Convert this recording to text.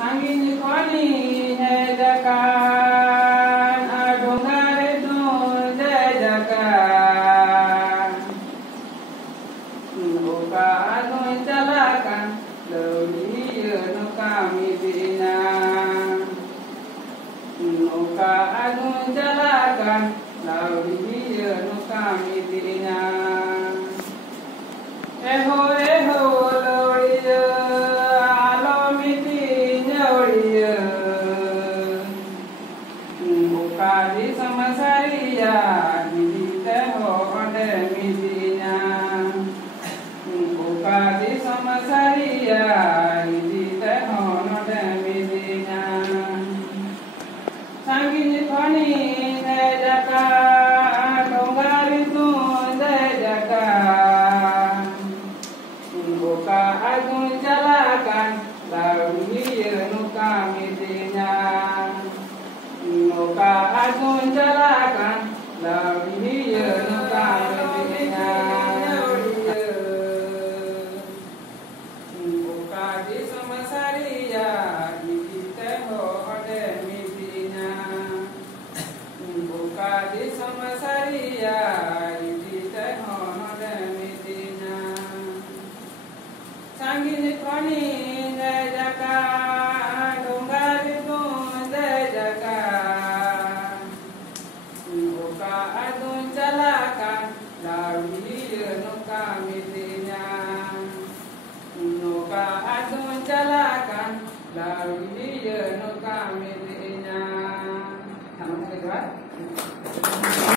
Angin koni hedakan adongar dun dedakan buka adun jalakan lauri no kami bina buka adun jalakan lauri no kami bina eho eho lauri Bukadi sama saya di teho ode midina. Bukadi sama saya di teho ode midina. Sangin koni dejaka dongari tu dejaka. Buka agung jalakan lauri nuka midina. Muka agung jalakan lauri nuka midina. Muka di sama saria di teho ode midina. Muka di sama saria di teho ode midina. Sangin koni dejaka